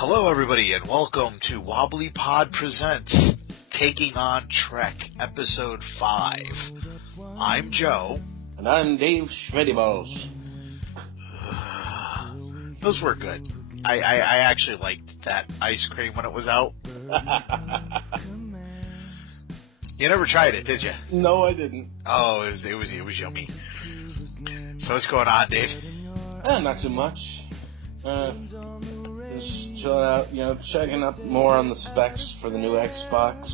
Hello, everybody, and welcome to Wobblypod Presents Taking on Trek, Episode 5. I'm Joe. And I'm Dave Schmediballs. Those were good. I actually liked that ice cream when it was out. You never tried it, did you? No, I didn't. Oh, it was yummy. So what's going on, Dave? Not too much. Just chilling out, checking up more on the specs for the new Xbox.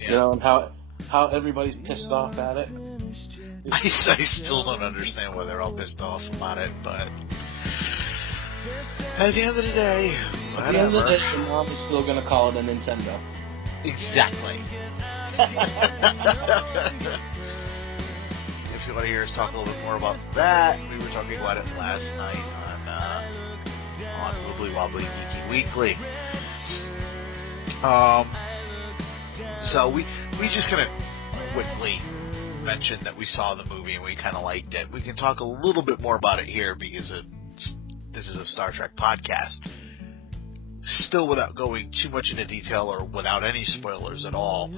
Yeah. And how everybody's pissed off at it. I still don't understand why they're all pissed off about it, but at the end of the day, whatever. At the end of the day, your mom is still going to call it a Nintendo. Exactly. If you want to hear us talk a little bit more about that, we were talking about it last night on Wibbly Wobbly Geeky Weekly. So we just kind of quickly mentioned that we saw the movie and we kind of liked it. We can talk a little bit more about it here because this is a Star Trek podcast. Still without going too much into detail or without any spoilers at all,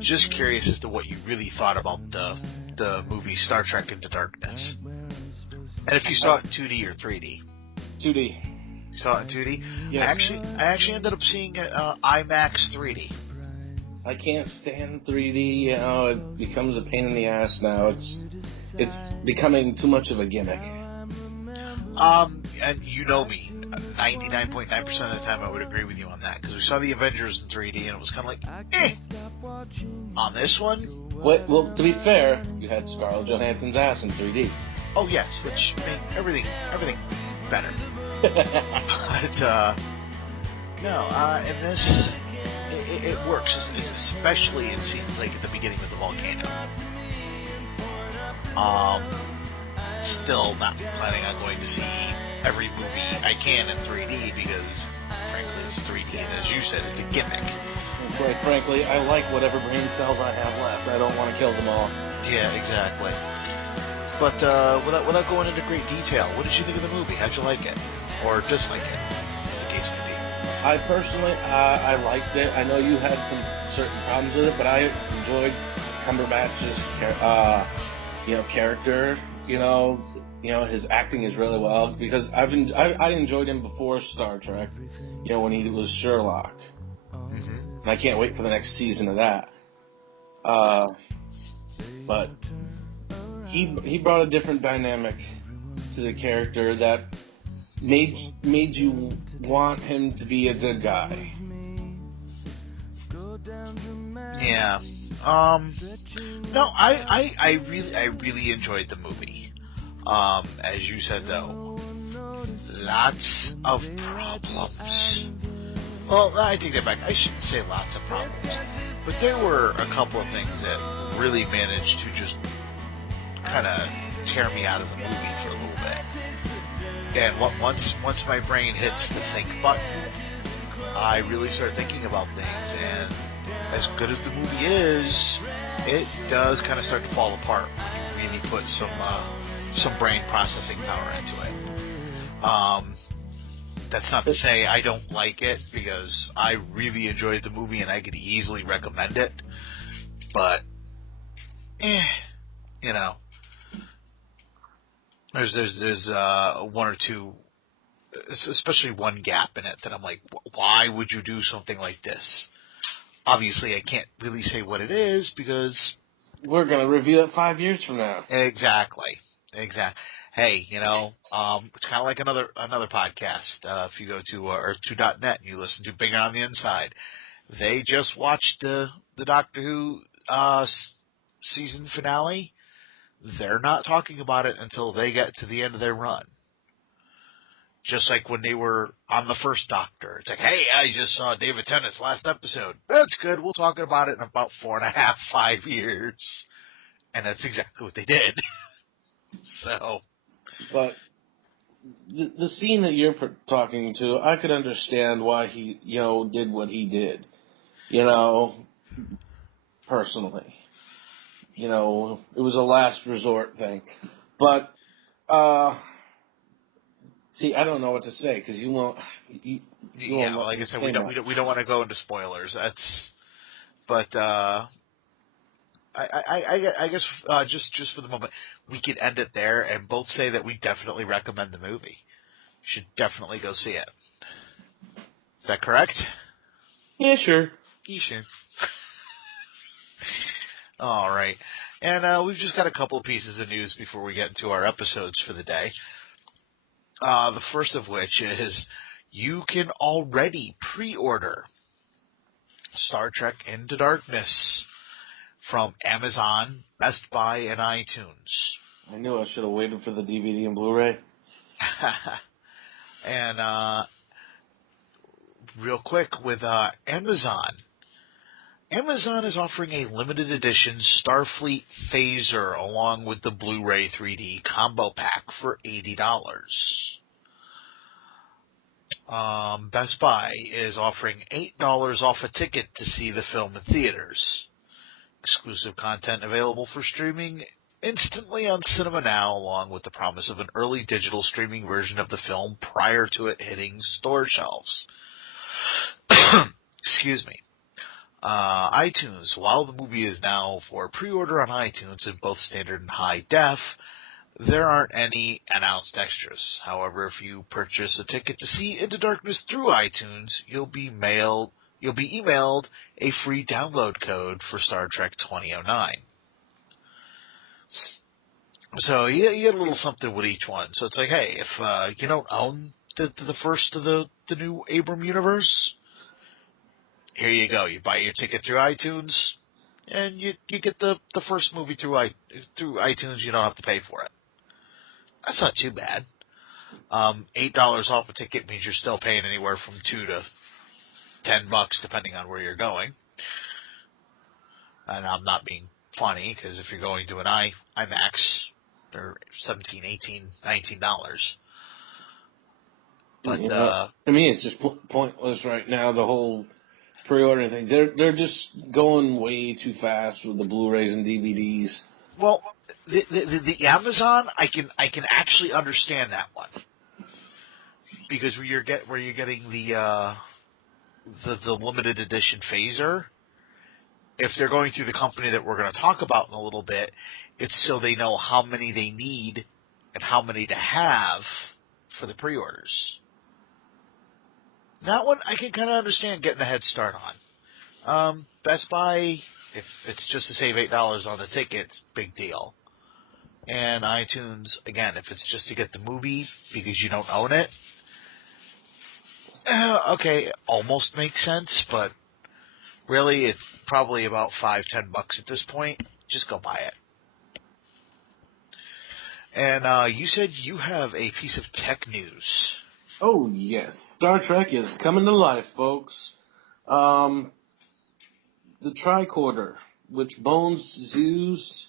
just curious as to what you really thought about the movie Star Trek Into Darkness. And if you saw it in 2D or 3D. 2D. You saw it in 2D? Yes. I actually ended up seeing it IMAX 3D. I can't stand 3D, it becomes a pain in the ass now. It's becoming too much of a gimmick. And you know me, 99.9% of the time I would agree with you on that, because we saw the Avengers in 3D and it was kind of like, On this one? Well, to be fair, you had Scarlett Johansson's ass in 3D. Oh yes, which made everything better. But, in this, it works, especially it seems like at the beginning of the volcano. Still not planning on going to see every movie I can in 3D because, frankly, it's 3D and as you said, it's a gimmick. Quite frankly, I like whatever brain cells I have left. I don't want to kill them all. Yeah, exactly. But without going into great detail, what did you think of the movie? How'd you like it? Or dislike it, as the case may be? I personally, I liked it. I know you had some certain problems with it, but I enjoyed Cumberbatch's character. His acting is really well because I enjoyed him before Star Trek. When he was Sherlock, and I can't wait for the next season of that. But he brought a different dynamic to the character that made you want him to be a good guy. Yeah. No, I really enjoyed the movie. As you said though, lots of problems. Well, I take that back. I shouldn't say lots of problems, but there were a couple of things that really managed to just kind of tear me out of the movie for a little bit. And once my brain hits the think button, I really start thinking about things, and as good as the movie is, it does kind of start to fall apart when you really put some brain processing power into it. That's not to say I don't like it, because I really enjoyed the movie and I could easily recommend it. But, there's one or two, especially one gap in it that I'm like, why would you do something like this? Obviously, I can't really say what it is because we're going to review it 5 years from now. Exactly. Hey, it's kind of like another podcast. If you go to earth2.net and you listen to Bigger on the Inside, they just watched the Doctor Who season finale. They're not talking about it until they get to the end of their run. Just like when they were on the first Doctor. It's like, hey, I just saw David Tennant's last episode. That's good. We'll talk about it in about 4.5, 5 years. And that's exactly what they did. So. But the scene that you're talking to, I could understand why he, did what he did. Personally. It was a last resort thing. But, See, I don't know what to say because you won't Yeah, well, let like me I said, say much. we don't want to go into spoilers. But I guess just for the moment, we could end it there and both say that we definitely recommend the movie. You should definitely go see it. Is that correct? Yeah, sure. You should. All right. And we've just got a couple of pieces of news before we get into our episodes for the day. The first of which is you can already pre-order Star Trek Into Darkness from Amazon, Best Buy, and iTunes. I knew I should have waited for the DVD and Blu-ray. And real quick with Amazon. Amazon is offering a limited edition Starfleet Phaser along with the Blu-ray 3D combo pack for $80. Best Buy is offering $8 off a ticket to see the film in theaters. Exclusive content available for streaming instantly on Cinema Now, along with the promise of an early digital streaming version of the film prior to it hitting store shelves. Excuse me. iTunes. While the movie is now for pre-order on iTunes in both standard and high def, there aren't any announced extras. However, if you purchase a ticket to see Into Darkness through iTunes, you'll be emailed a free download code for Star Trek 2009. So you get a little something with each one. So it's like, hey, if you don't own the first of the new Abram universe, here you go. You buy your ticket through iTunes, and you get the first movie through iTunes. You don't have to pay for it. That's not too bad. $8 off a ticket means you're still paying anywhere from $2 to $10, depending on where you're going. And I'm not being funny, because if you're going to an IMAX, they're $17, $18, $19. But to me, it's just pointless right now. The whole pre-ordering thing. They're just going way too fast with the Blu-rays and DVDs. Well, the Amazon, I can actually understand that one, because where you're getting the limited edition phaser, if they're going through the company that we're going to talk about in a little bit, it's so they know how many they need and how many to have for the pre-orders. That one I can kind of understand getting a head start on. Best Buy, if it's just to save $8 on the ticket, big deal. And iTunes, again, if it's just to get the movie because you don't own it, okay, almost makes sense, but really it's probably about $5-10 at this point. Just go buy it. And you said you have a piece of tech news. Oh, yes. Star Trek is coming to life, folks. The tricorder, which Bones is used,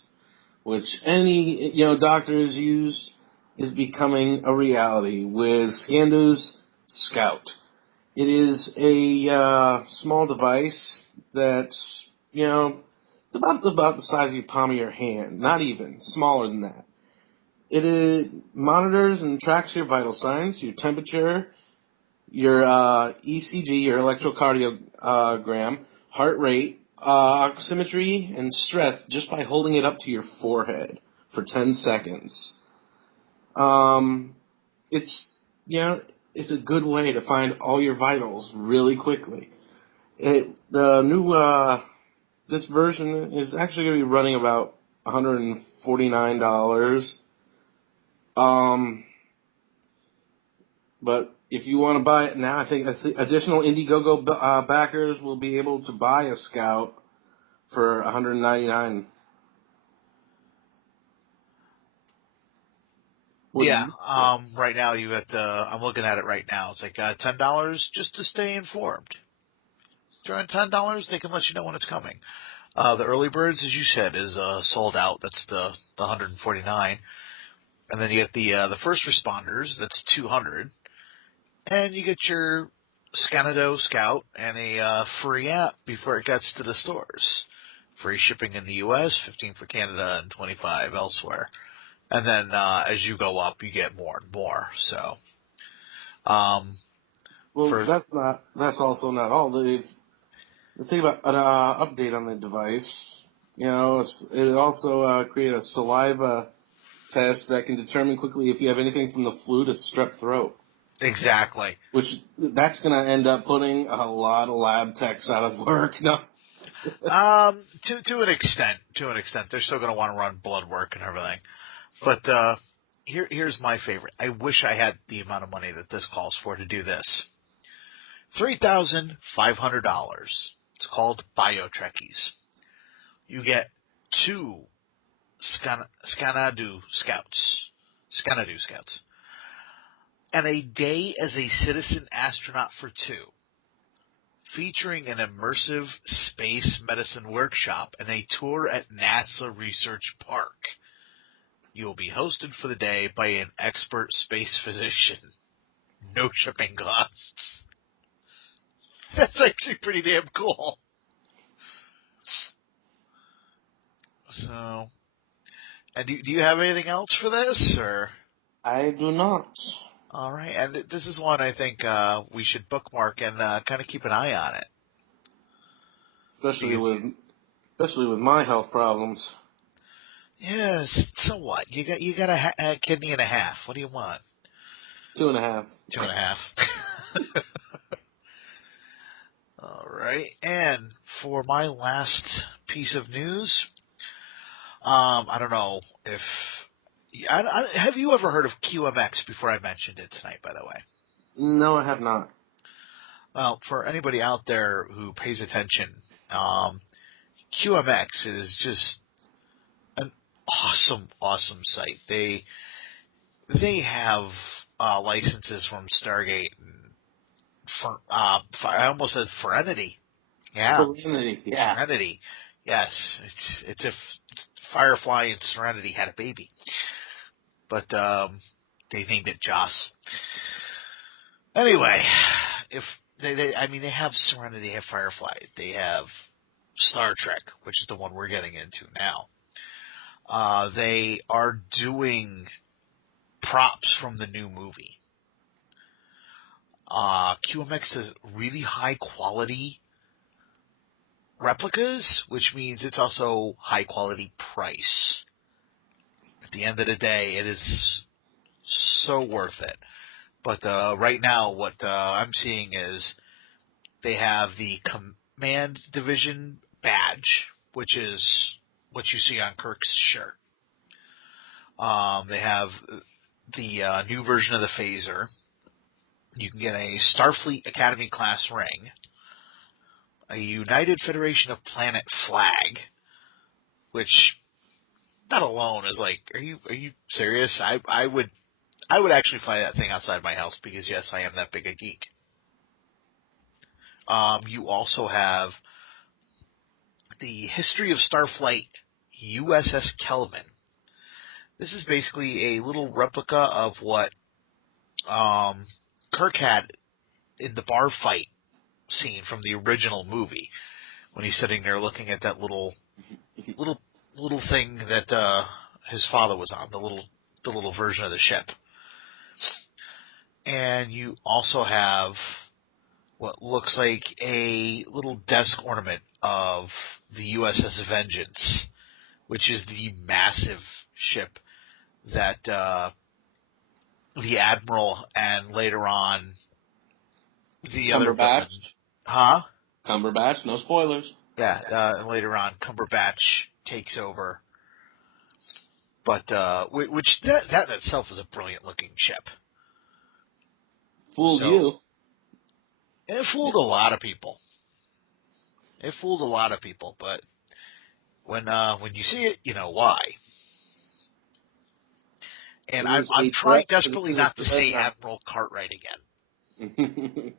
which any doctor has used, is becoming a reality with Scando's Scout. It is a small device that's it's about the size of your palm of your hand, not even smaller than that. It monitors and tracks your vital signs, your temperature, your ECG, your electrocardiogram, heart rate, oximetry, and strength just by holding it up to your forehead for 10 seconds. It's a good way to find all your vitals really quickly. The new this version is actually going to be running about $149. But if you want to buy it now, I think additional Indiegogo backers will be able to buy a Scout for $199. Right now you got. I'm looking at it right now. It's like $10 just to stay informed. Throw in $10, they can let you know when it's coming. The early birds, as you said, is sold out. That's the $149, and then you get the first responders. That's $200, and you get your Scanado Scout and a free app before it gets to the stores. Free shipping in the U.S., $15 for Canada, and $25 elsewhere. And then as you go up, you get more and more. So Well, that's also not all. The thing about an update on the device, it also created a saliva test that can determine quickly if you have anything from the flu to strep throat. Exactly. That's going to end up putting a lot of lab techs out of work. No. To an extent, they're still going to want to run blood work and everything. But here's my favorite. I wish I had the amount of money that this calls for to do this. $3,500. It's called BioTrekkies. You get 2 Scanadu Scouts, and a day as a citizen astronaut for 2, featuring an immersive space medicine workshop and a tour at NASA Research Park. You will be hosted for the day by an expert space physician. No shipping costs. That's actually pretty damn cool. So, and do you have anything else for this, or? I do not. All right, and this is one I think we should bookmark and kind of keep an eye on it. Especially with my health problems. Yes. So what? You got a kidney and a half. What do you want? 2.5. 2.5. All right, and for my last piece of news, I don't know if have you ever heard of QMX before I mentioned it tonight, by the way? No, I have not. Well, for anybody out there who pays attention, QMX is just an awesome site. They have licenses from Stargate and I almost said Serenity. Yeah. Serenity, yeah. Serenity. Yes. It's if Firefly and Serenity had a baby. But they named it Joss. Anyway, if they have Serenity, they have Firefly, they have Star Trek, which is the one we're getting into now. They are doing props from the new movie. QMX has really high quality replicas, which means it's also high quality price. At the end of the day, it is so worth it. But right now, what I'm seeing is they have the Command Division badge, which is what you see on Kirk's shirt. They have the new version of the phaser. You can get a Starfleet Academy class ring, a United Federation of Planet flag, which that alone is like, are you serious? I would actually fly that thing outside my house because yes, I am that big a geek. You also have the History of Starflight USS Kelvin. This is basically a little replica of what Kirk had in the bar fight scene from the original movie, when he's sitting there looking at that little thing that his father was on, the little version of the ship. And you also have what looks like a little desk ornament of the USS Vengeance, which is the massive ship that the Admiral and later on the other Cumberbatch. Huh? Cumberbatch, no spoilers. Yeah, later on Cumberbatch takes over. But which that in itself is a brilliant looking ship. Fooled you. It fooled a lot of people. But when you see it, you know why. And I'm trying desperately not to say Admiral Cartwright again.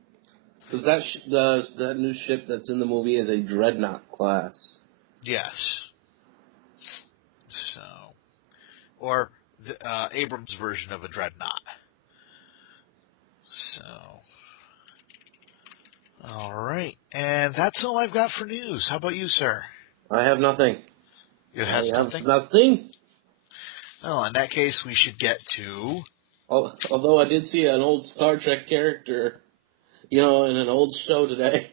Because that new ship that's in the movie is a Dreadnought class. Yes. So, or the Abrams' version of a Dreadnought. So, all right, and that's all I've got for news. How about you, sir? I have nothing. You have nothing? Nothing. Well, in that case, we should get to Although I did see an old Star Trek character, in an old show today.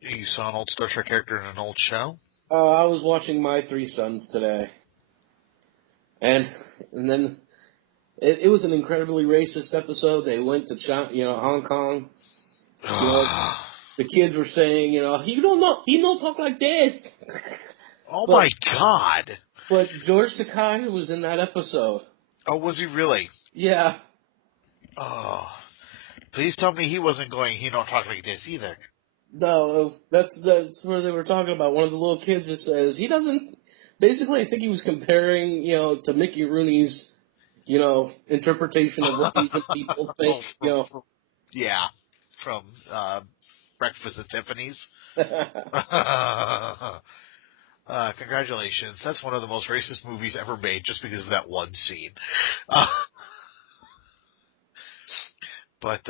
You saw an old Star Trek character in an old show? I was watching My Three Sons today, and then it was an incredibly racist episode. They went to Hong Kong. The kids were saying, he don't talk like this. Oh my God! But George Takei was in that episode. Oh, was he really? Yeah. Oh, please tell me he wasn't going. He don't talk like this either. No, that's where they were talking about. One of the little kids just says he doesn't. Basically, I think he was comparing, to Mickey Rooney's, interpretation of what Asian people think. Yeah, from Breakfast at Tiffany's. Congratulations. That's one of the most racist movies ever made just because of that one scene. But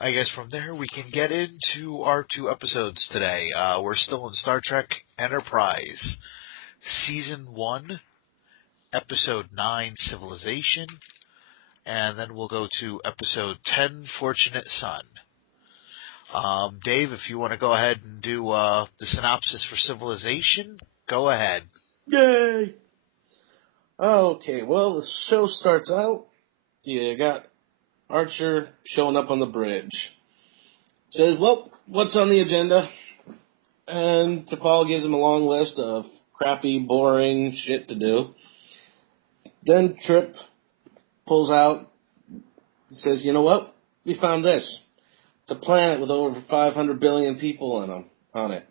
I guess from there we can get into our 2 episodes today. We're still in Star Trek Enterprise, Season 1, Episode 9, Civilization, and then we'll go to Episode 10, Fortunate Son. Dave, if you want to go ahead and do the synopsis for Civilization, go ahead. Yay! Okay, well, the show starts out. You got Archer showing up on the bridge. Says, well, what's on the agenda? And T'Pol gives him a long list of crappy, boring shit to do. Then Trip pulls out, says, you know what? We found this. It's a planet with over 500 billion people on it.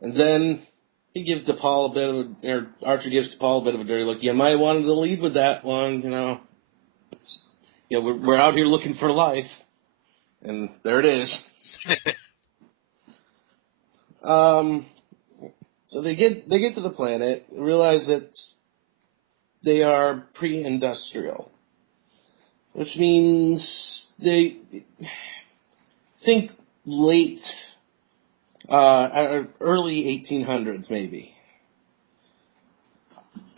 And then he gives Archer gives T'Pol a bit of a dirty look. You might want to lead with that one, we're out here looking for life. And there it is. So they get to the planet, realize that they are pre-industrial, which means they think early 1800s maybe,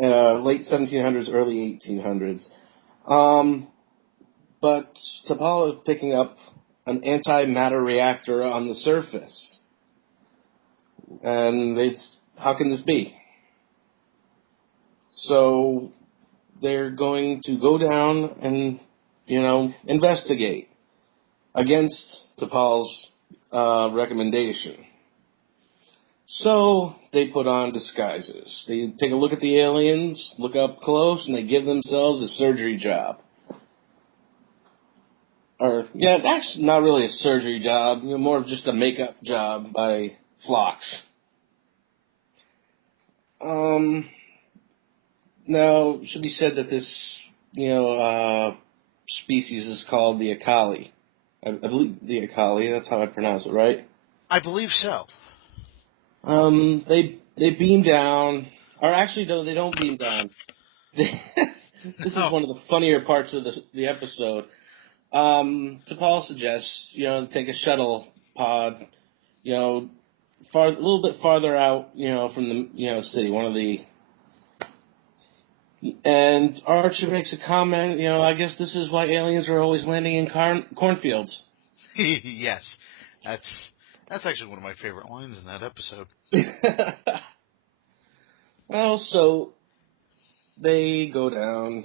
late 1700s, early 1800s. But T'Pol is picking up an antimatter reactor on the surface. And how can this be? So they're going to go down and, investigate against T'Pol's recommendation. So they put on disguises. They take a look at the aliens, look up close, and they give themselves a surgery job. That's not really a surgery job, more of just a makeup job by Phlox. Now, it should be said that this, species is called the Akali. I believe the Akali, that's how I pronounce it, right? I believe so. They beam down, or actually, no, they don't beam down. This is one of the funnier parts of the episode. T'Pol suggests, take a shuttle pod, a little bit farther out, from the, city, and Archer makes a comment, I guess this is why aliens are always landing in cornfields. Yes. That's actually one of my favorite lines in that episode. Well, so they go down,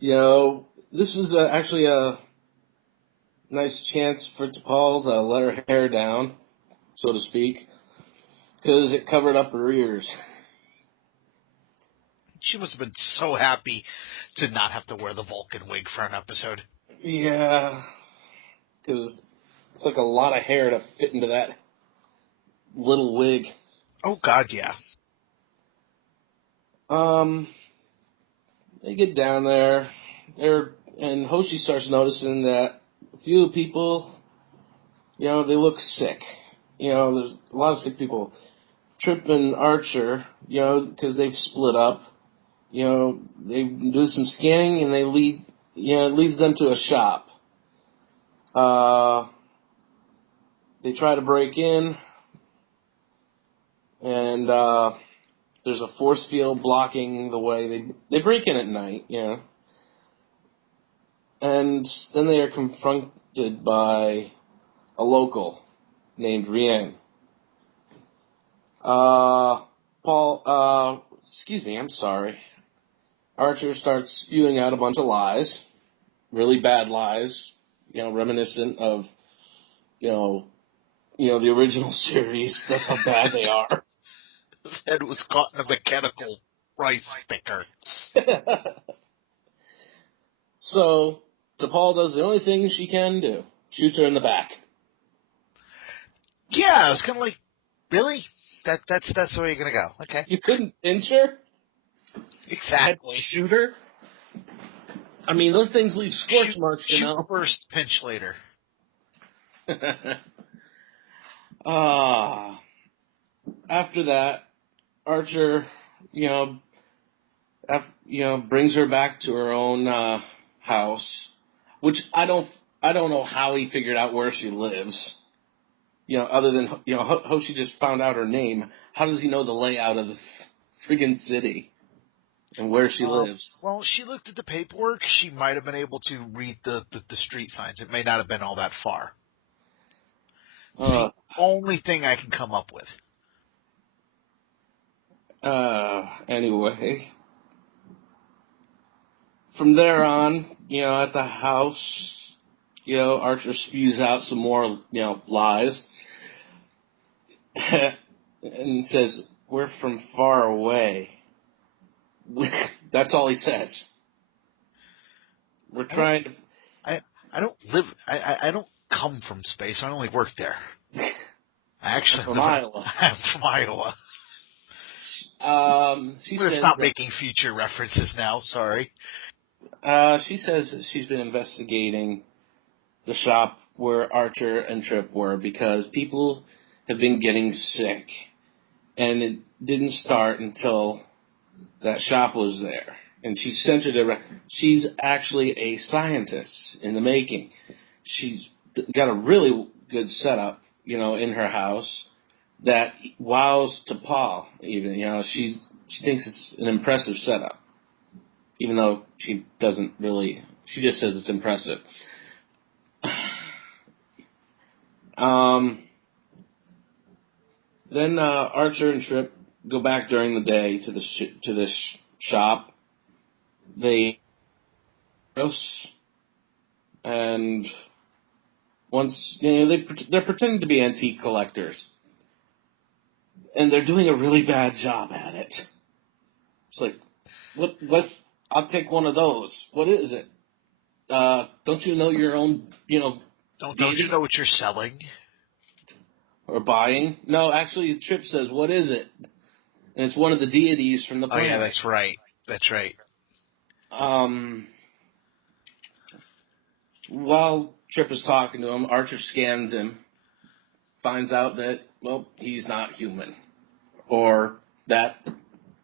this was actually a nice chance for T'Pol to let her hair down, so to speak, because it covered up her ears. She must have been so happy to not have to wear the Vulcan wig for an episode. Yeah, because it's like a lot of hair to fit into that little wig. Oh, God, yeah. They get down there, and Hoshi starts noticing that a few people, they look sick. There's a lot of sick people. Trip and Archer, because they've split up, they do some scanning and it leads them to a shop. They try to break in, and there's a force field blocking the way. They break in at night, And then they are confronted by a local named Rian. Excuse me, I'm sorry. Archer starts spewing out a bunch of lies, really bad lies, reminiscent of, the original series. That's how bad they are. His head was caught in a mechanical rice picker. So, T'Pol does the only thing she can do. Shoots her in the back. Yeah, it's kind of like, really? That's the way you're going to go. Okay. You couldn't pinch her? Exactly. Shoot her? I mean, those things leave scorch marks, Shoot first, pinch later. After that, Archer, brings her back to her own house, which I don't know how he figured out where she lives. Other than how she just found out her name. How does he know the layout of the friggin' city and where she lives? Well, she looked at the paperwork. She might have been able to read the street signs. It may not have been all that far. It's the only thing I can come up with. Anyway, from there on, at the house, Archer spews out some more, lies. And says, "We're from far away." That's all he says. We're trying to... I don't live... I don't come from space. I only work there. I actually from Iowa. I'm from Iowa. She We're says stop making future references now. Sorry. She says that she's been investigating the shop where Archer and Trip were because people have been getting sick, and it didn't start until that shop was there. And she centered it. She's actually a scientist in the making. She's got a really good setup, in her house that wows T'Pol. Even, she thinks it's an impressive setup, even though she doesn't really. She just says it's impressive. Then Archer and Trip go back during the day to this shop. They and once they're pretending to be antique collectors, and they're doing a really bad job at it. It's like, I'll take one of those. What is it? Don't you know your own? Don't you know what you're selling or buying? No, actually, Trip says, "What is it?" And it's one of the deities from the planet. Oh yeah, that's right. That's right. While Trip is talking to him, Archer scans him, finds out that, he's not human. Or that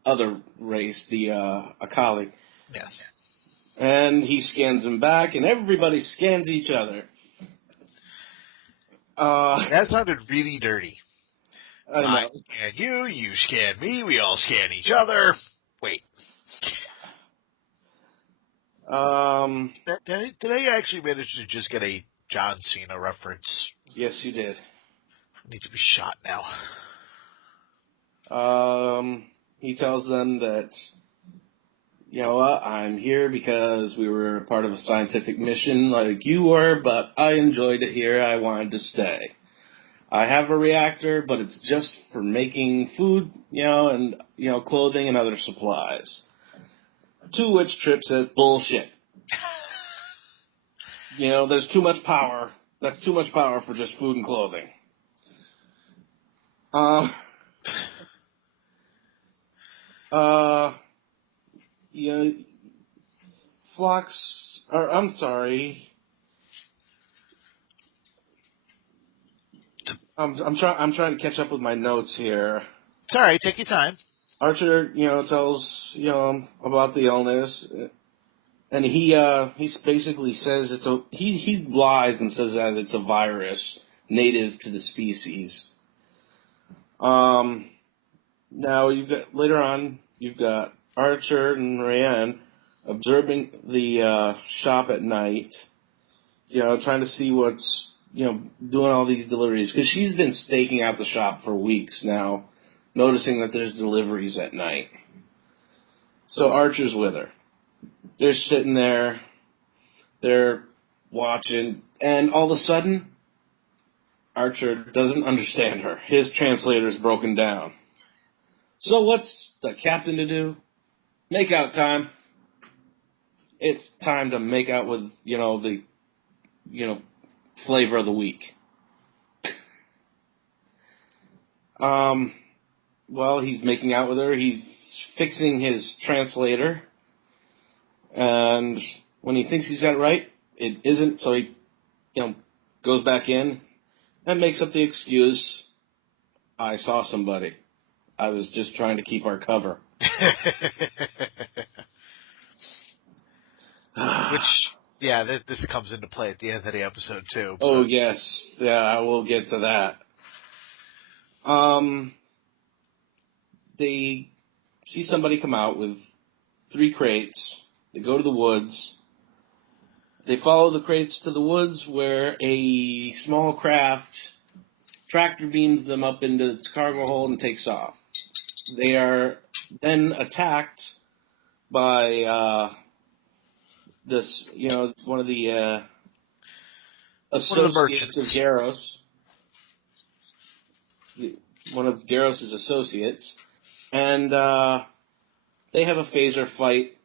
other race, the Akali. Yes. And he scans him back, and everybody scans each other. That sounded really dirty. I know. I scan you, you scan me, we all scan each other. Wait. Did I actually manage to just get a John Cena reference? Yes, you did. I need to be shot now. He tells them that, you know what, I'm here because we were part of a scientific mission like you were, but I enjoyed it here. I wanted to stay. I have a reactor, but it's just for making food, and, clothing and other supplies. To which Trip says, bullshit. There's too much power. That's too much power for just food and clothing. Phlox, or I'm sorry. I'm trying to catch up with my notes here. It's all right. Take your time. Archer, tells about the illness, and he basically says he lies and says that it's a virus native to the species. Now you've got Archer and Rayanne observing the shop at night, trying to see what's, doing all these deliveries. Because she's been staking out the shop for weeks now, noticing that there's deliveries at night. So Archer's with her. They're sitting there, they're watching, and all of a sudden, Archer doesn't understand her. His translator's broken down. So what's the captain to do? Make out time. It's time to make out with, the, flavor of the week. Well, he's making out with her. He's fixing his translator. And when he thinks he's got it right, it isn't. So he, goes back in and makes up the excuse, I saw somebody. I was just trying to keep our cover. Which, yeah, this comes into play at the end of the episode, too. But... Oh, yes. Yeah, I will get to that. They see somebody come out with 3 crates. They go to the woods. They follow the crates to the woods where a small craft tractor beams them up into its cargo hold and takes off. They are then attacked by this, one of the associates of Garros. One of Garros' associates. And they have a phaser fight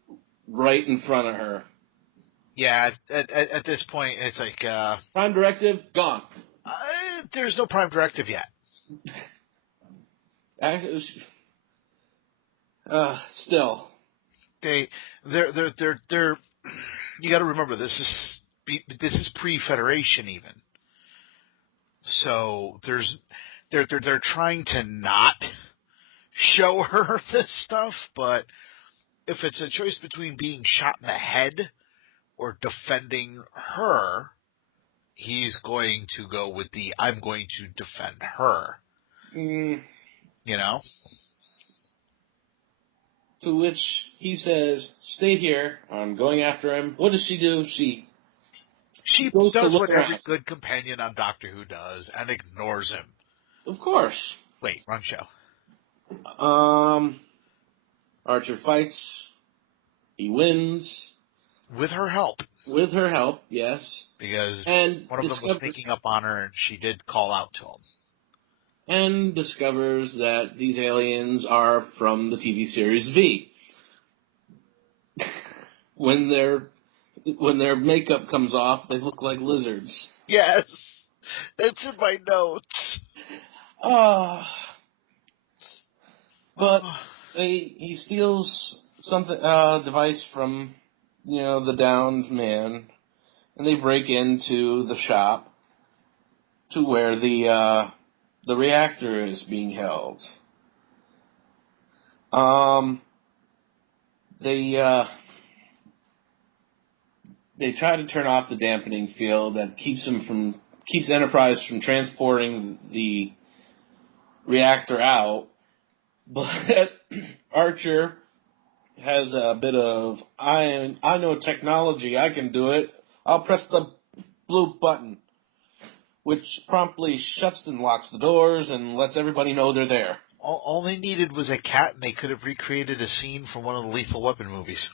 right in front of her. Yeah, at this point, it's like... Prime directive, gone. There's no prime directive yet. Still. They're you got to remember, this is pre-Federation even. So they're trying to not show her this stuff, but if it's a choice between being shot in the head or defending her, he's going to go with the I'm going to defend her. To which he says, stay here, I'm going after him. What does she do? She does what every good companion on Doctor Who does and ignores him. Of course. Wait, wrong show. Archer fights. He wins. With her help. With her help, yes. Because one of them was sneaking up on her and she did call out to him. And discovers that these aliens are from the TV series V. When their makeup comes off, they look like lizards. Yes, that's in my notes. But he steals something, device from, the downed man, and they break into the shop to where the reactor is being held. They try to turn off the dampening field that keeps Enterprise from transporting the reactor out, but Archer has a bit of I know technology, I can do it. I'll press the blue button, which promptly shuts and locks the doors and lets everybody know they're there. All they needed was a cat, and they could have recreated a scene from one of the Lethal Weapon movies.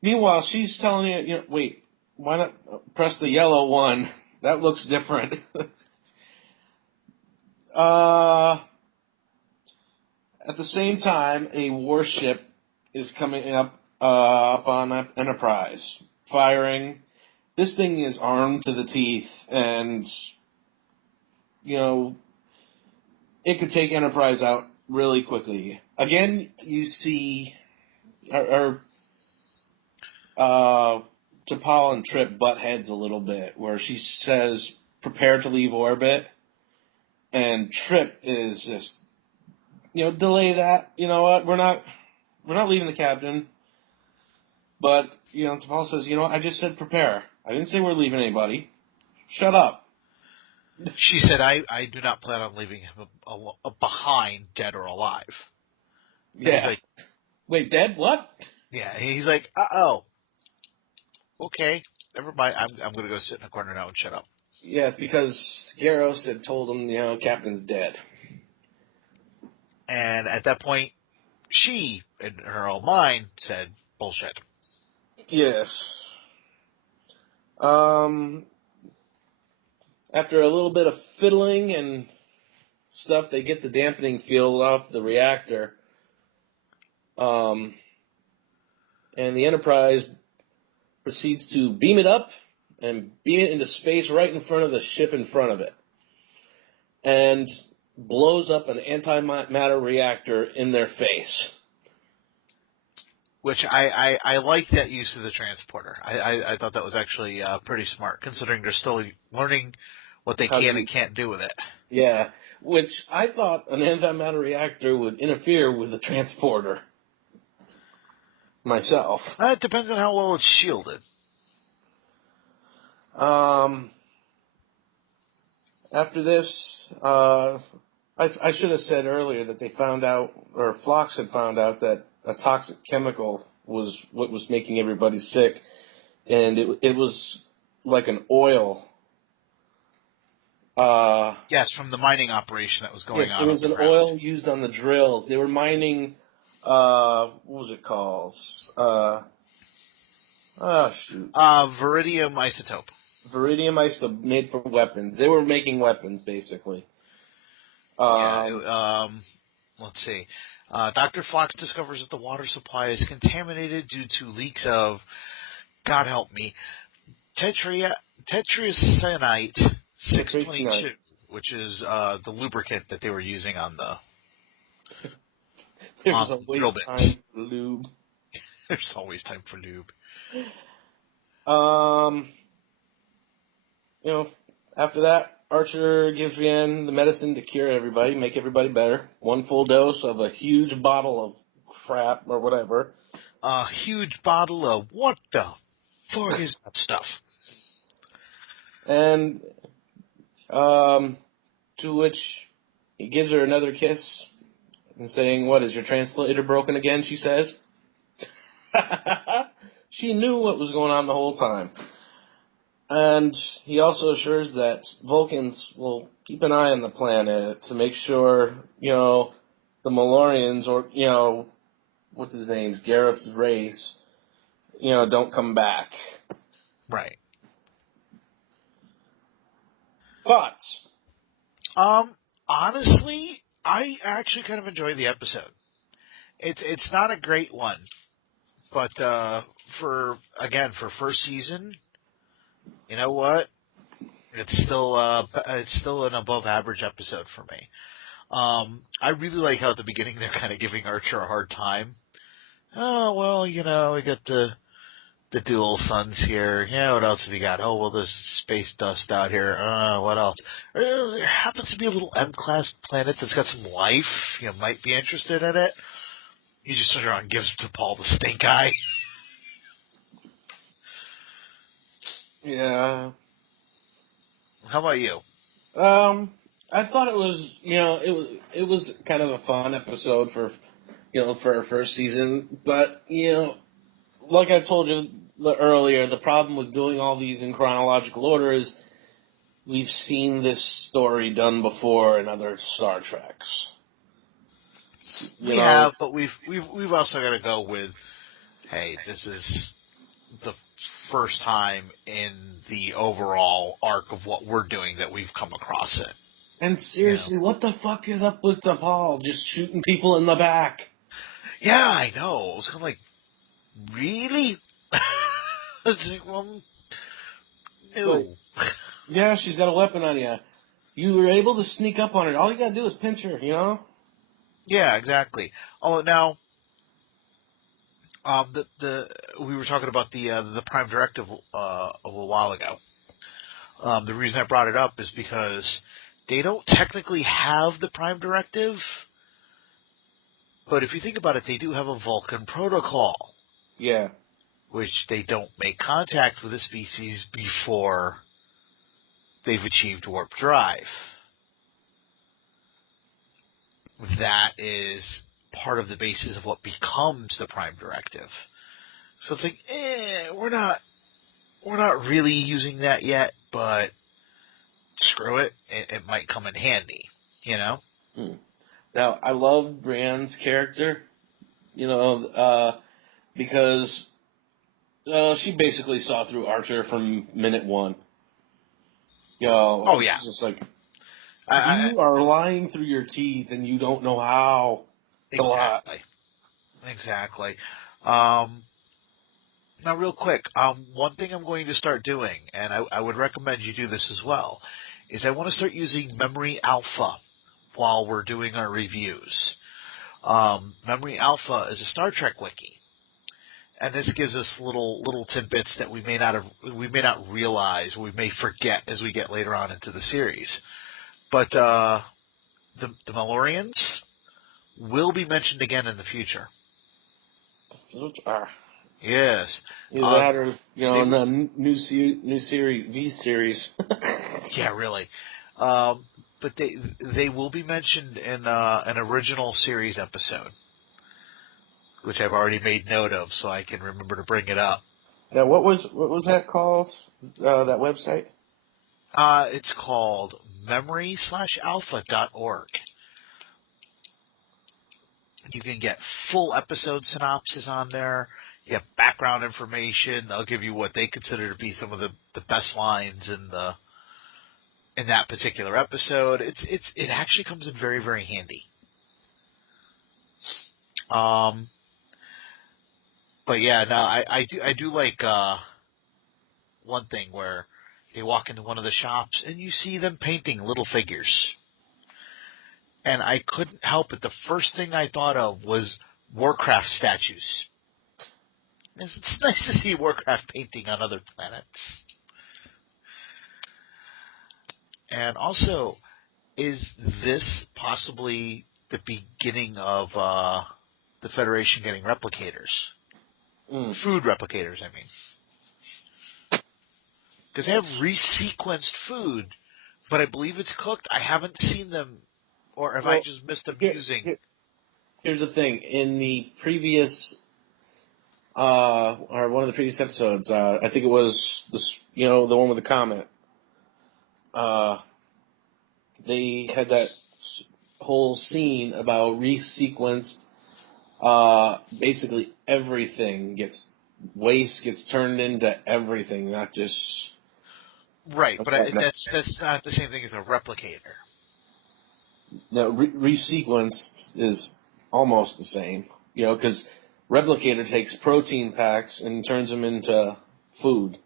Meanwhile, she's telling you, wait, why not press the yellow one? That looks different. At the same time, a warship is coming up on Enterprise, firing. This thing is armed to the teeth, and, it could take Enterprise out really quickly. Again, you see T'Pol and Trip butt heads a little bit, where she says, prepare to leave orbit, and Trip is just, delay that. You know what? We're not leaving the captain. But, T'Pol says, I just said prepare. I didn't say we're leaving anybody. Shut up. She said, I do not plan on leaving him behind, dead or alive. Yeah. Like, Wait, dead? What? Yeah, he's like, uh-oh. Okay, never mind. I'm going to go sit in a corner now and shut up. Yes, because Garros had told him, Captain's dead. And at that point, she, in her own mind, said, bullshit. Yes. After a little bit of fiddling and stuff, they get the dampening field off the reactor. And the Enterprise proceeds to beam it up and beam it into space right in front of the ship in front of it. And blows up an antimatter reactor in their face. Which I like that use of the transporter. I thought that was actually pretty smart, considering they're still learning what they can and can't do with it. Yeah, which I thought an antimatter reactor would interfere with the transporter. Myself. It depends on how well it's shielded. After this, I should have said earlier that they found out, or Phlox had found out, that a toxic chemical was what was making everybody sick, and it was like an oil. Yes, from the mining operation that was going on. It was an oil used on the drills. They were mining, what was it called? Viridium isotope. Viridium isotope made for weapons. They were making weapons, basically. Let's see. Dr. Fox discovers that the water supply is contaminated due to leaks of, God help me, tetracyanate 622, which is the lubricant that they were using on the There's always time for lube. There's always time for lube. After that, Archer gives Vian the medicine to cure everybody, make everybody better. One full dose of a huge bottle of crap or whatever. A huge bottle of what the fuck is that stuff? And to which he gives her another kiss and saying, "What, is your translator broken again?" she says. She knew what was going on the whole time. And he also assures that Vulcans will keep an eye on the planet to make sure, the Malorians or, what's his name, Garrus' race, don't come back. Right. Thoughts? Honestly, I actually kind of enjoyed the episode. It's not a great one, but for first season, you know what? It's still an above average episode for me. I really like how at the beginning they're kind of giving Archer a hard time. Oh well, we got the dual suns here. Yeah, what else have you got? Oh well, there's space dust out here. What else? There happens to be a little M-class planet that's got some life. You might be interested in it. He just turns around and gives to Paul the stink eye. Yeah. How about you? I thought it was, it was kind of a fun episode for our first season, but like I told you earlier, the problem with doing all these in chronological order is we've seen this story done before in other Star Treks. We have, but we've also got to go with, hey, this is the first time in the overall arc of what we're doing that we've come across it. And seriously, what the fuck is up with T'Pol just shooting people in the back? Yeah, I know. I was kind of like, really? It's like, well, ew. Yeah, she's got a weapon on you. You were able to sneak up on her. All you gotta do is pinch her, Yeah, exactly. Oh, now, we were talking about the Prime Directive a little while ago. The reason I brought it up is because they don't technically have the Prime Directive, but if you think about it, they do have a Vulcan protocol. Yeah. Which they don't make contact with a species before they've achieved warp drive. That is part of the basis of what becomes the Prime Directive. So it's like, we're not really using that yet, but screw it. It might come in handy, you know? Now, I love Brienne's character, because she basically saw through Archer from minute one. Oh, yeah. She's just like, you are lying through your teeth and you don't know how to lie. Exactly. Now, real quick, one thing I'm going to start doing, and I would recommend you do this as well, is I want to start using Memory Alpha while we're doing our reviews. Memory Alpha is a Star Trek wiki, and this gives us little tidbits that we may not realize, or we may forget as we get later on into the series. But the Malorians will be mentioned again in the future. Yes. Either that or, in the new series, V-series. Yeah, really. But they will be mentioned in an original series episode, which I've already made note of, so I can remember to bring it up. Now, what was that called? That website? It's called memory-alpha.org. You can get full episode synopsis on there. You have background information. They'll give you what they consider to be some of the best lines in that particular episode. It actually comes in very, very handy. But yeah, no, I do like one thing where they walk into one of the shops and you see them painting little figures. And I couldn't help it. The first thing I thought of was Warcraft statues. It's nice to see Warcraft painting on other planets. And also, is this possibly the beginning of the Federation getting replicators? Food replicators, I mean. Because they have resequenced food, but I believe it's cooked. I haven't seen them, or have I just missed them using? Here's the thing. In the previous, or one of the previous episodes, I think it was the one with the comet. They had that whole scene about resequenced. Basically, everything waste gets turned into everything, not just. Right, but that's not the same thing as a replicator. No, resequenced is almost the same, because replicator takes protein packs and turns them into food.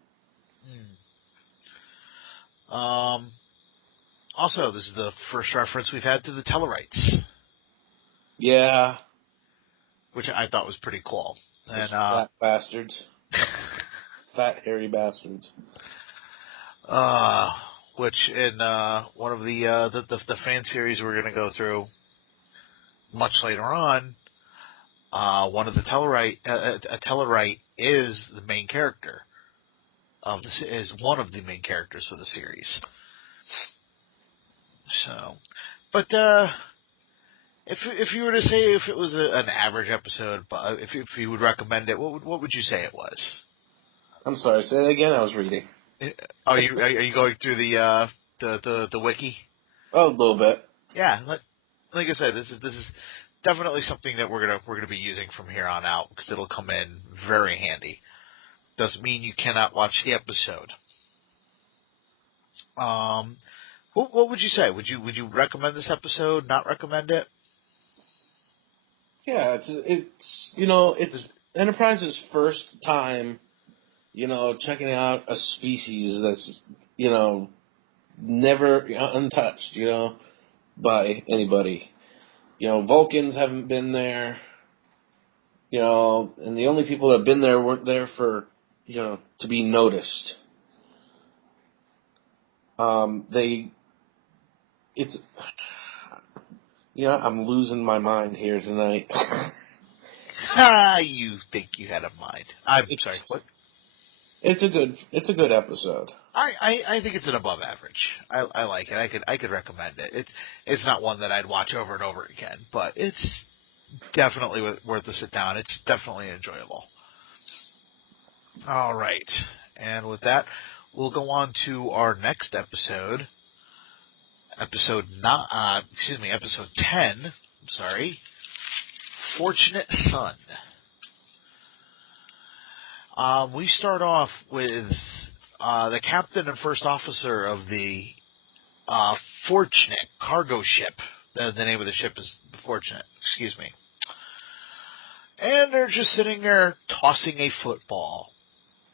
Also, this is the first reference we've had to the Tellarites. Yeah. Which I thought was pretty cool. And fat bastards. Fat, hairy bastards. Which in one of the fan series we're going to go through much later on, one of the Tellarite, a Tellarite is the main character is one of the main characters for the series. So, but if you were to say if it was an average episode, if you would recommend it, what would you say it was? I'm sorry, say that again. I was reading. Are you going through the wiki? Oh, a little bit. Yeah, like I said, this is definitely something that we're gonna be using from here on out because it'll come in very handy. Doesn't mean you cannot watch the episode. What would you say? Would you recommend this episode? Not recommend it? Yeah, it's Enterprise's first time, checking out a species that's, never untouched, by anybody. Vulcans haven't been there, and the only people that have been there weren't there for, to be noticed. I'm losing my mind here tonight. You think you had a mind. I'm sorry, what? It's a good episode. I think it's an above average. I like it. I could recommend it. It's not one that I'd watch over and over again, but it's definitely worth a sit down. It's definitely enjoyable. All right, and with that, we'll go on to our next episode. Episode episode 10. I'm sorry. Fortunate Son. We start off with the captain and first officer of the Fortunate cargo ship. The name of the ship is Fortunate. Excuse me. And they're just sitting there tossing a football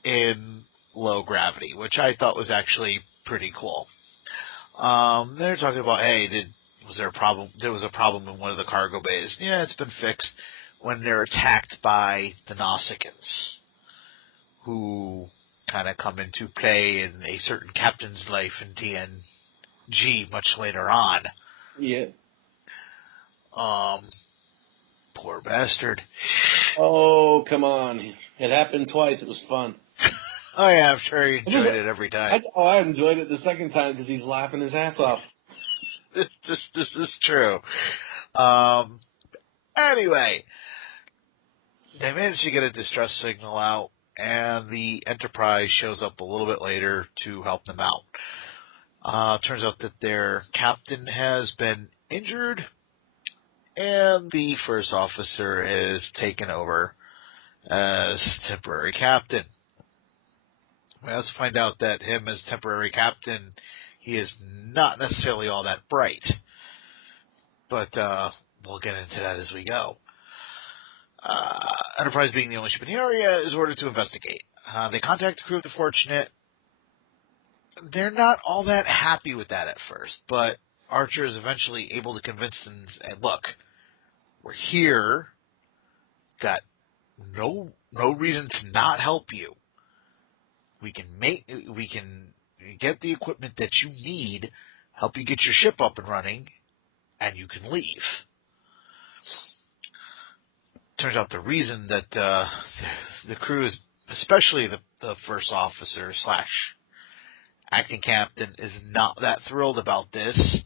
in low gravity, which I thought was actually pretty cool. They're talking about, hey, was there a problem? There was a problem in one of the cargo bays. Yeah, it's been fixed when they're attacked by the Nausicaans, who kind of come into play in a certain captain's life in TNG much later on. Yeah. Poor bastard. Oh, come on. It happened twice. It was fun. Oh, yeah, I'm sure he enjoyed it every time. I enjoyed it the second time because he's laughing his ass off. This is true. Anyway, they managed to get a distress signal out, and the Enterprise shows up a little bit later to help them out. Turns out that their captain has been injured, and the first officer is taken over as temporary captain. We also find out that him as temporary captain, he is not necessarily all that bright. But we'll get into that as we go. Enterprise, being the only ship in the area, is ordered to investigate. They contact the crew of the Fortunate. They're not all that happy with that at first, but Archer is eventually able to convince them, and look, we're here, got no reason to not help you. We can get the equipment that you need, help you get your ship up and running, and you can leave. Turns out the reason that the crew is, especially the first officer / acting captain, is not that thrilled about this,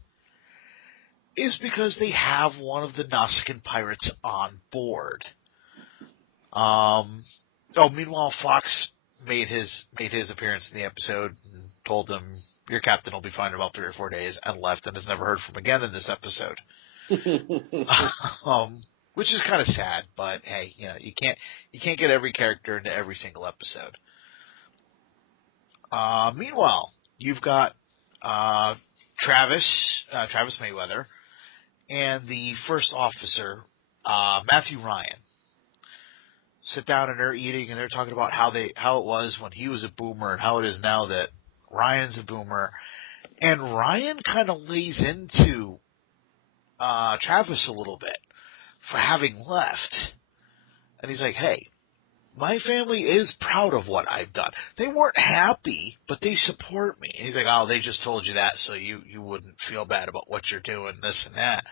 is because they have one of the Nausicaan pirates on board. Meanwhile, Fox made his appearance in the episode and told them, your captain will be fine in about 3 or 4 days, and left and has never heard from again in this episode. Which is kind of sad, but hey, you can't get every character into every single episode. Meanwhile, you've got Travis Mayweather, and the first officer, Matthew Ryan. Sit down and they're eating and they're talking about how it was when he was a boomer and how it is now that Ryan's a boomer. And Ryan kind of lays into Travis a little bit for having left. And he's like, hey, my family is proud of what I've done. They weren't happy, but they support me. And he's like, oh, they just told you that so you wouldn't feel bad about what you're doing, this and that.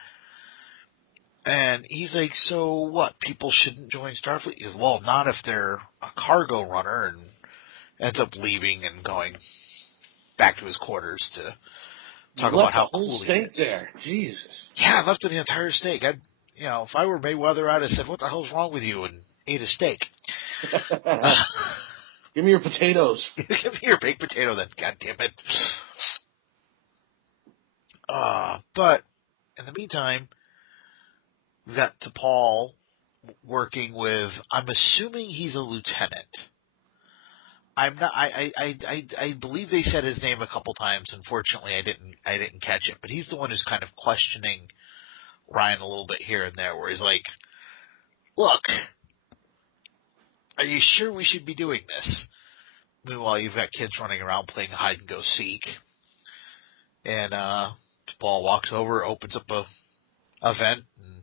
And he's like, so what? People shouldn't join Starfleet? He goes, well, not if they're a cargo runner, and ends up leaving and going back to his quarters to talk about how cool he is. There, Jesus. Yeah, I left the entire steak. If I were Mayweather, I'd have said, what the hell's wrong with you? And ate a steak. Give me your potatoes. Give me your baked potato then, God damn it. But in the meantime, we've got T'Pol working with, I'm assuming he's a lieutenant. I'm not. I believe they said his name a couple times. Unfortunately, I didn't catch it. But he's the one who's kind of questioning Ryan a little bit here and there, where he's like, "Look, are you sure we should be doing this?" Meanwhile, you've got kids running around playing hide and go seek, and T'Pol walks over, opens up a vent. And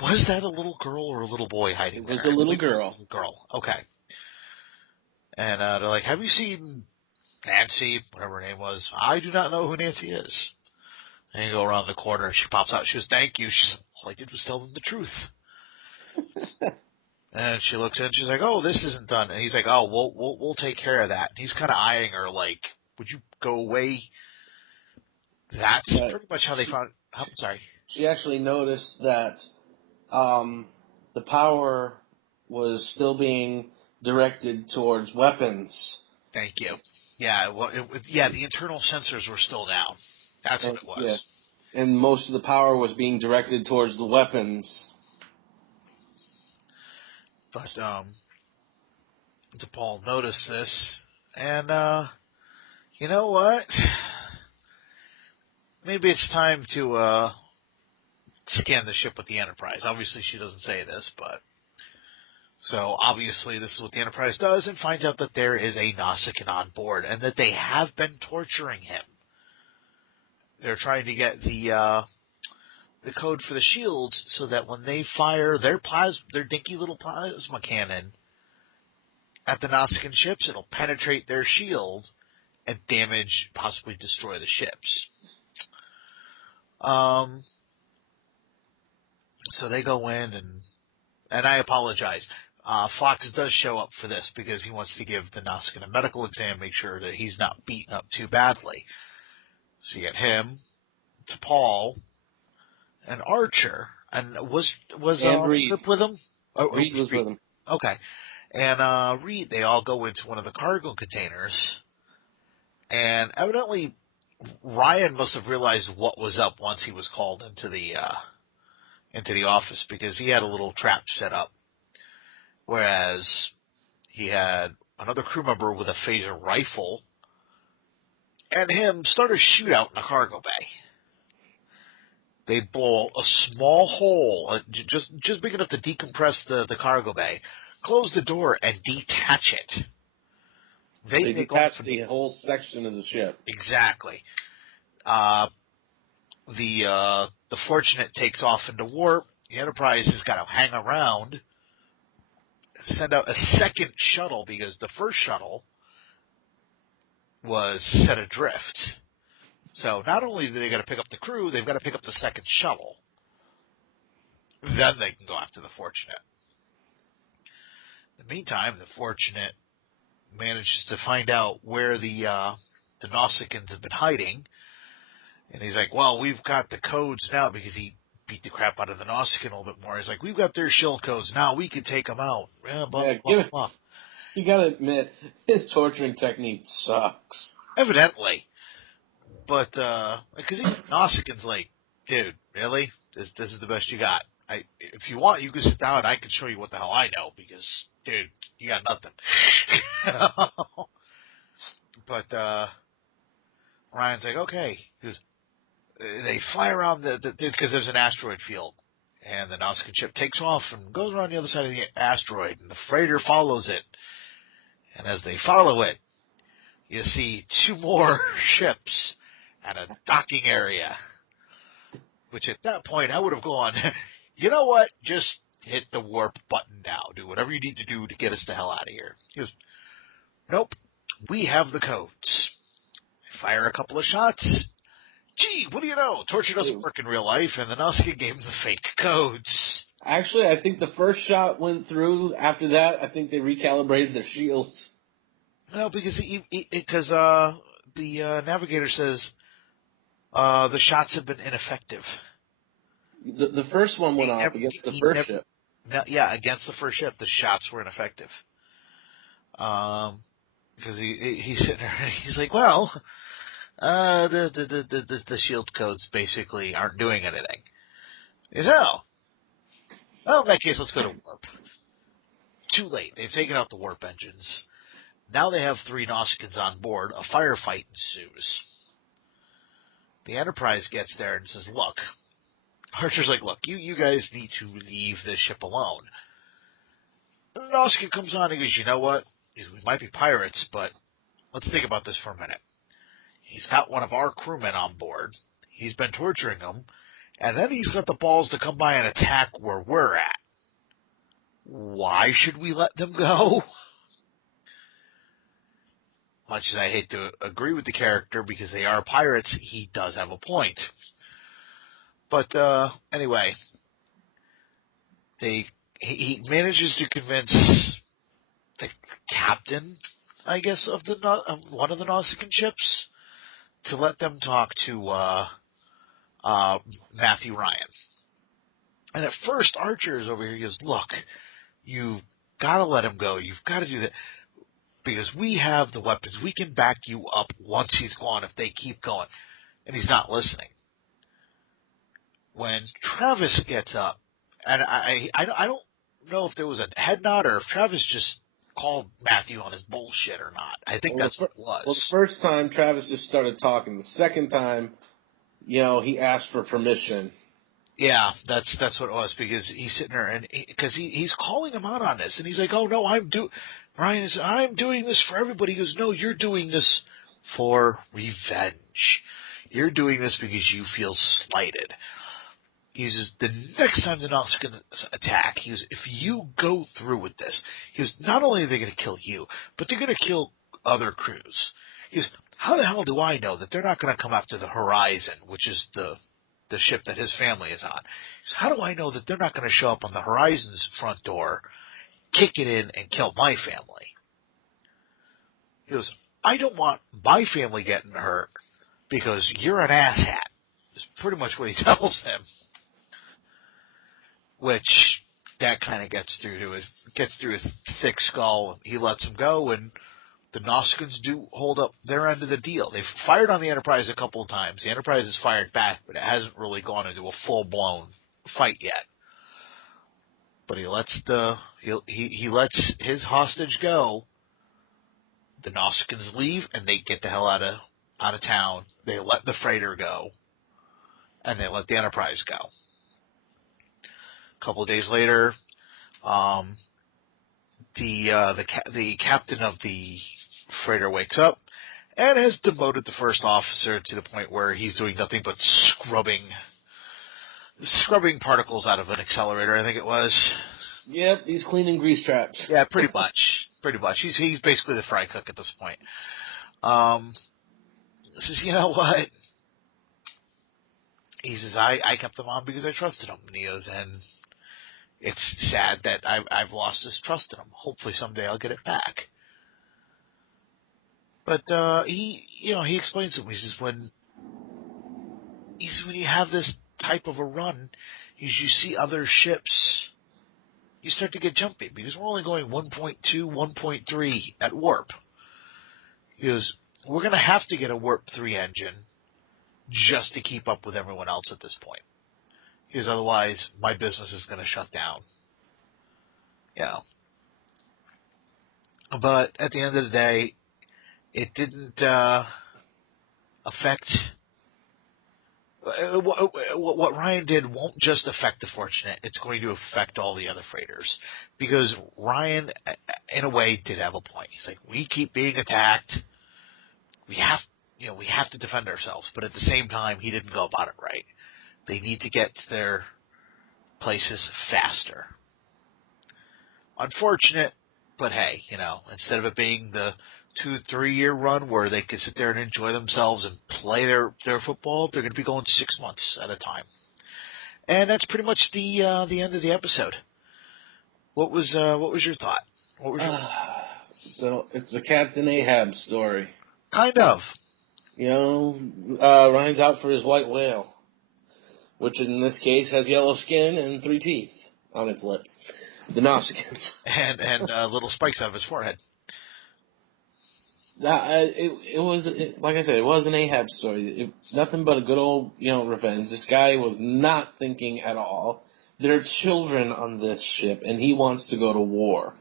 was that a little girl or a little boy hiding there? It was a little girl. It was a little girl. Okay. And they're like, have you seen Nancy, whatever her name was? I do not know who Nancy is. And you go around the corner, and she pops out. She goes, thank you. She's like, all I did was tell them the truth. And she looks in, she's like, oh, this isn't done. And he's like, oh, we'll take care of that. And he's kind of eyeing her like, would you go away? That's pretty much how they found. I'm sorry. She actually noticed that the power was still being directed towards weapons. Thank you. Yeah, well, the internal sensors were still down. That's what it was. Yeah. And most of the power was being directed towards the weapons. But DePaul noticed this, and you know what? Maybe it's time to scan the ship with the Enterprise. Obviously, she doesn't say this, but so obviously this is what the Enterprise does, and finds out that there is a Nausicaan on board, and that they have been torturing him. They're trying to get the code for the shields so that when they fire their dinky little plasma cannon at the Nausicaan ships, it'll penetrate their shield and damage, possibly destroy the ships. So they go in, and I apologize. Fox does show up for this because he wants to give the Nausicaan a medical exam, make sure that he's not beaten up too badly. So you get him, T'Pol, and Archer, and was Reed. Trip with him? Reed was with him. Okay. And Reed, they all go into one of the cargo containers, and evidently Ryan must have realized what was up once he was called into the office, because he had a little trap set up, whereas he had another crew member with a phaser rifle and him start a shootout in a cargo bay. They blow a small hole, just big enough to decompress the cargo bay, close the door, and detach it. They detach the whole section of the ship. Exactly. The Fortunate takes off into warp. The Enterprise has got to hang around, send out a second shuttle, because the first shuttle was set adrift. So not only do they got to pick up the crew, they've got to pick up the second shuttle. Then they can go after the Fortunate. In the meantime, the Fortunate manages to find out where the Nausicaans have been hiding. And he's like, well, we've got the codes now, because he beat the crap out of the Nausicaan a little bit more. He's like, we've got their shield codes now. We can take them out. Blah. You gotta admit, his torturing technique sucks. Evidently. But, because even Nausicaan's like, dude, really? This is the best you got. If you want, you can sit down and I can show you what the hell I know, because, dude, you got nothing. But, Ryan's like, okay. He goes, they fly around because there's an asteroid field, and the Nausicaan ship takes off and goes around the other side of the asteroid, and the freighter follows it. And as they follow it, you see two more ships at a docking area, which at that point I would have gone, you know what, just hit the warp button now. Do whatever you need to do to get us the hell out of here. He goes, nope, we have the codes. Fire a couple of shots. Gee, what do you know? Torture doesn't work in real life, and the Nausicaan gave him the fake codes. Actually, I think the first shot went through. After that, I think they recalibrated their shields. No, because the navigator says the shots have been ineffective. The first one went off against the first ship. No, yeah, against the first ship, the shots were ineffective. Because he's sitting there and he's like, well, the shield codes basically aren't doing anything. He says, oh, well, in that case, let's go to warp. Too late. They've taken out the warp engines. Now they have 3 Nausicaans on board. A firefight ensues. The Enterprise gets there and says, look. Archer's like, look, you guys need to leave this ship alone. And Nausicaan comes on and goes, you know what? We might be pirates, but let's think about this for a minute. He's got one of our crewmen on board. He's been torturing him. And then he's got the balls to come by and attack where we're at. Why should we let them go? Much as I hate to agree with the character because they are pirates, he does have a point. But anyway, he manages to convince the captain, I guess, of one of the Nausicaan ships to let them talk to Matthew Ryan. And at first, Archer is over here. He goes, look, you've got to let him go. You've got to do that. Because we have the weapons. We can back you up once he's gone if they keep going. And he's not listening. When Travis gets up, and I don't know if there was a head nod or if Travis just called Matthew on his bullshit or not. I think that's what it was. Well, the first time Travis just started talking. The second time, he asked for permission. Yeah, that's what it was, because he's sitting there and because he's calling him out on this, and he's like, "Oh no, Ryan is I'm doing this for everybody." He goes, "No, you're doing this for revenge. You're doing this because you feel slighted." He says, "The next time the Knots are going to attack, he goes, if you go through with this, he goes, not only are they going to kill you, but they're going to kill other crews." He goes, "How the hell do I know that they're not going to come after the Horizon, which is the ship that his family is on? He goes, how do I know that they're not going to show up on the Horizon's front door, kick it in, and kill my family?" He goes, "I don't want my family getting hurt because you're an asshat." Is pretty much what he tells him. Which that kind of gets through his thick skull. He lets him go, and the Noskins do hold up their end of the deal. They've fired on the Enterprise a couple of times. The Enterprise has fired back, but it hasn't really gone into a full-blown fight yet. But he lets he lets his hostage go. The Noskins leave, and they get the hell out of town. They let the freighter go, and they let the Enterprise go. A couple of days later, the captain of the freighter wakes up and has demoted the first officer to the point where he's doing nothing but scrubbing particles out of an accelerator, I think it was. Yep, he's cleaning grease traps. Yeah, pretty much. He's basically the fry cook at this point. Says, "You know what?" He says, I kept them on because I trusted him. And he goes, and it's sad that I've lost this trust in him. Hopefully someday I'll get it back. But he explains to him. He says, when you have this type of a run, you see other ships, you start to get jumpy because we're only going 1.2, 1.3 at warp. He goes, we're going to have to get a warp 3 engine just to keep up with everyone else at this point. Because otherwise, my business is going to shut down. But at the end of the day, it didn't affect... What Ryan did won't just affect the Fortunate. It's going to affect all the other freighters. Because Ryan, in a way, did have a point. He's like, we keep being attacked. We have to defend ourselves. But at the same time, he didn't go about it right. They need to get to their places faster. Unfortunate, but hey, instead of it being the 2-3 year run where they could sit there and enjoy themselves and play their football, they're going to be going 6 months at a time. And that's pretty much the end of the episode. What was your thought? So it's a Captain Ahab story. Kind of. Ryan's out for his white whale, which in this case has yellow skin and 3 teeth on its lips. The Nausicaans. and little spikes out of his forehead. It was, like I said, it was an Ahab story. It's nothing but a good old, revenge. This guy was not thinking at all. There are children on this ship, and he wants to go to war.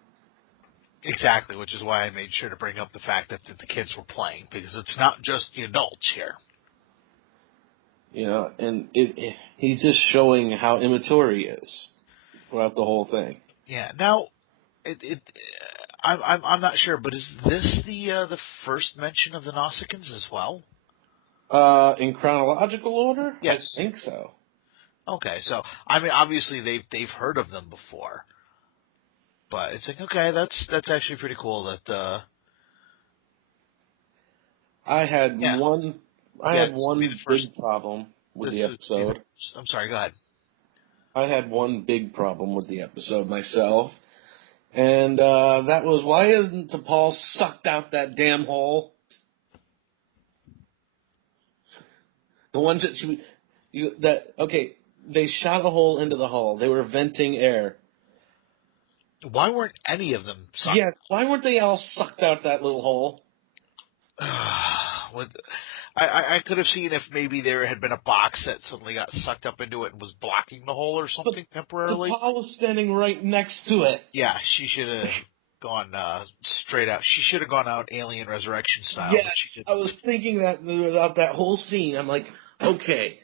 Exactly, which is why I made sure to bring up the fact that the kids were playing, because it's not just the adults here. And he's just showing how immature he is throughout the whole thing. Yeah. Now, I'm not sure, but is this the first mention of the Nausicaans as well? In chronological order? Yes. I think so. Okay, so I mean, obviously they've heard of them before, but it's like, okay, that's actually pretty cool. That I had one big problem with the episode. I'm sorry, go ahead. I had one big problem with the episode myself, and that was, why isn't T'Pol sucked out that damn hole? The ones that they shot a hole into the hull. They were venting air. Why weren't any of them sucked? Yes, why weren't they all sucked out that little hole? I could have seen if maybe there had been a box that suddenly got sucked up into it and was blocking the hole or something temporarily. T'Pol was standing right next to it. Yeah, she should have gone straight out. She should have gone out Alien Resurrection style. Yes, I was thinking that about that whole scene. I'm like, okay,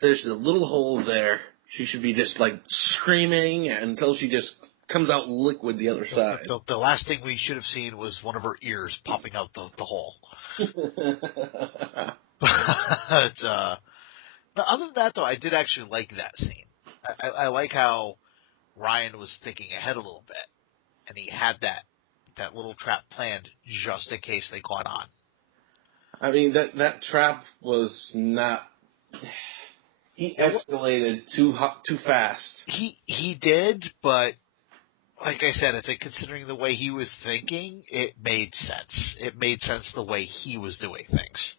there's a little hole there. She should be just like screaming until she just comes out liquid the other side. The last thing we should have seen was one of her ears popping out the hole. But other than that, though, I did actually like that scene. I like how Ryan was thinking ahead a little bit, and he had that little trap planned just in case they caught on. I mean, that trap was not. He escalated too fast. He did, but like I said, it's like considering the way he was thinking, it made sense. It made sense the way he was doing things.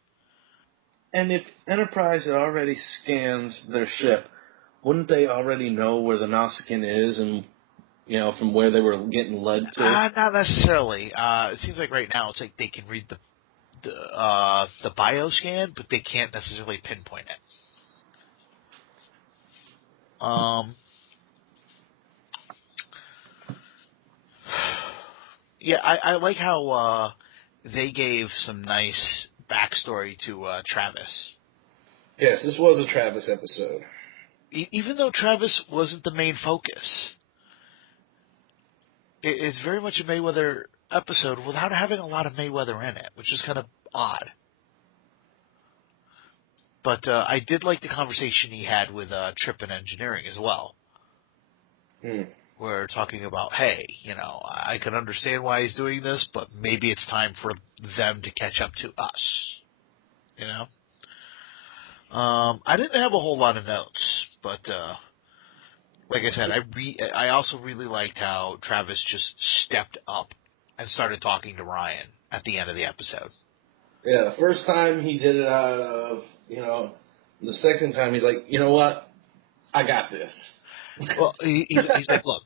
And if Enterprise had already scanned their ship, wouldn't they already know where the Nausicaan is and, from where they were getting led to? Not necessarily. It seems like right now it's like they can read the bioscan, but they can't necessarily pinpoint it. Yeah, I like how they gave some nice backstory to Travis. Yes, this was a Travis episode. Even though Travis wasn't the main focus, it's very much a Mayweather episode without having a lot of Mayweather in it, which is kind of odd. But I did like the conversation he had with Trip and Engineering as well. We're talking about, hey, I can understand why he's doing this, but maybe it's time for them to catch up to us. I didn't have a whole lot of notes, but like I said, I also really liked how Travis just stepped up and started talking to Ryan at the end of the episode. Yeah, the first time he did it out of, the second time he's like, you know what? I got this. Well, he's like, look,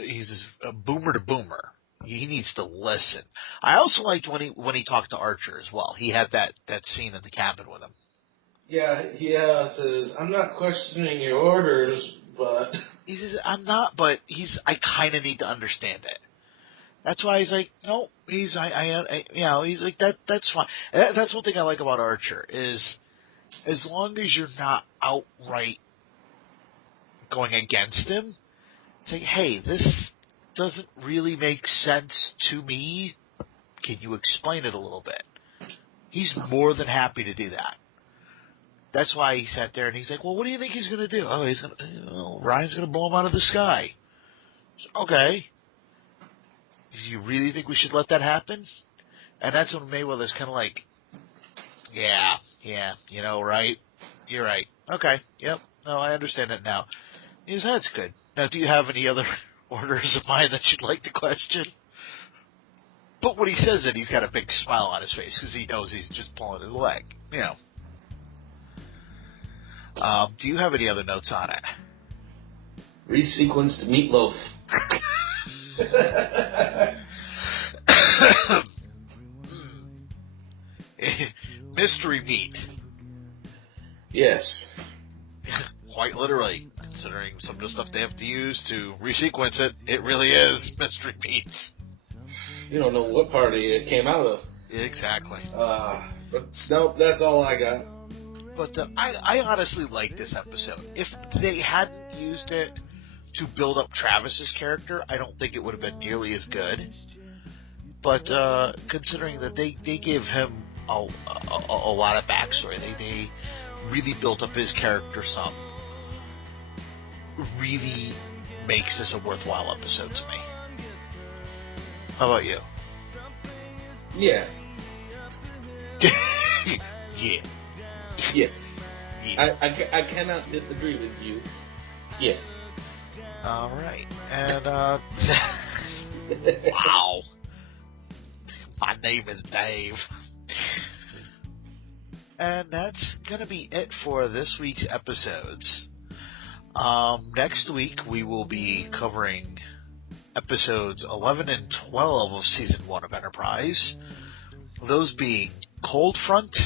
he's a boomer to boomer. He needs to listen. I also liked when he talked to Archer as well. He had that scene in the cabin with him. Yeah, says, I'm not questioning your orders, but... He says, I'm not, but I kind of need to understand it. That's why he's like, no, he's like, that's fine. That's one thing I like about Archer is as long as you're not outright going against him, it's like, hey, this doesn't really make sense to me. Can you explain it a little bit? He's more than happy to do that. That's why he sat there and he's like, well, what do you think he's going to do? Oh, Ryan's going to blow him out of the sky. Okay. Do you really think we should let that happen? And that's when Mayweather's kind of like, yeah, right? You're right. Okay, yep. No, I understand it now. He says, that's good. Now, do you have any other orders of mine that you'd like to question? But when he says it, he's got a big smile on his face because he knows he's just pulling his leg. Do you have any other notes on it? Resequenced meatloaf. Mystery meat. Yes. Quite literally, considering some of the stuff they have to use to resequence it, it really is mystery meat. You don't know what party it came out of. Exactly. But no, that's all I got. But I honestly like this episode. If they hadn't used it to build up Travis's character, I don't think it would have been nearly as good. But considering that they gave him a lot of backstory, they really built up his character some, really makes this a worthwhile episode to me. How about you? Yeah. Yeah. Yeah. I cannot disagree with you. Yeah. All right. And, wow. My name is Dave. And that's going to be it for this week's episodes. Next week we will be covering episodes 11 and 12 of Season 1 of Enterprise. Those being Cold Front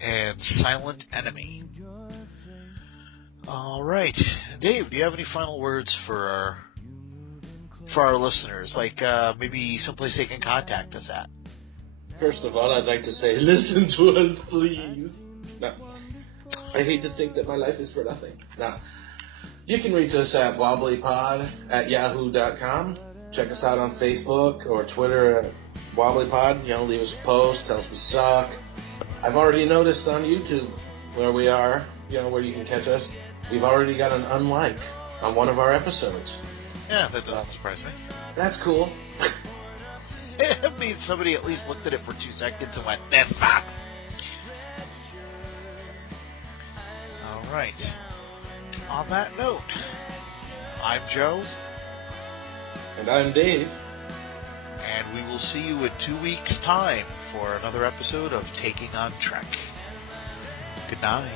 and Silent Enemy. Alright. Dave, do you have any final words for our listeners? Like, maybe someplace they can contact us at? First of all, I'd like to say, listen to us, please. No. I hate to think that my life is for nothing. No. You can reach us at Wobblypod at yahoo.com. Check us out on Facebook or Twitter at Wobblypod. Leave us a post, tell us we suck. I've already noticed on YouTube where we are, where you can catch us. We've already got an unlike on one of our episodes. Yeah, that doesn't surprise me. That's cool. It means somebody at least looked at it for 2 seconds and went, "This sucks." Alright. On that note, I'm Joe. And I'm Dave. And we will see you in 2 weeks' time for another episode of Taking on Trek. Good night.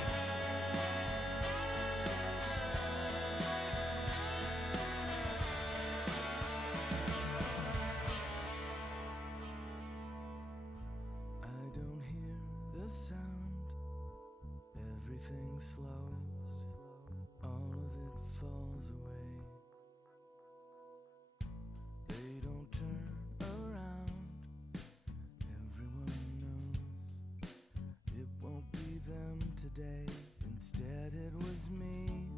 I don't hear the sound. Everything slows. All of it falls away. They don't turn around. Everyone knows it won't be them today. Instead it was me.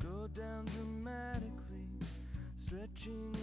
Go down dramatically, stretching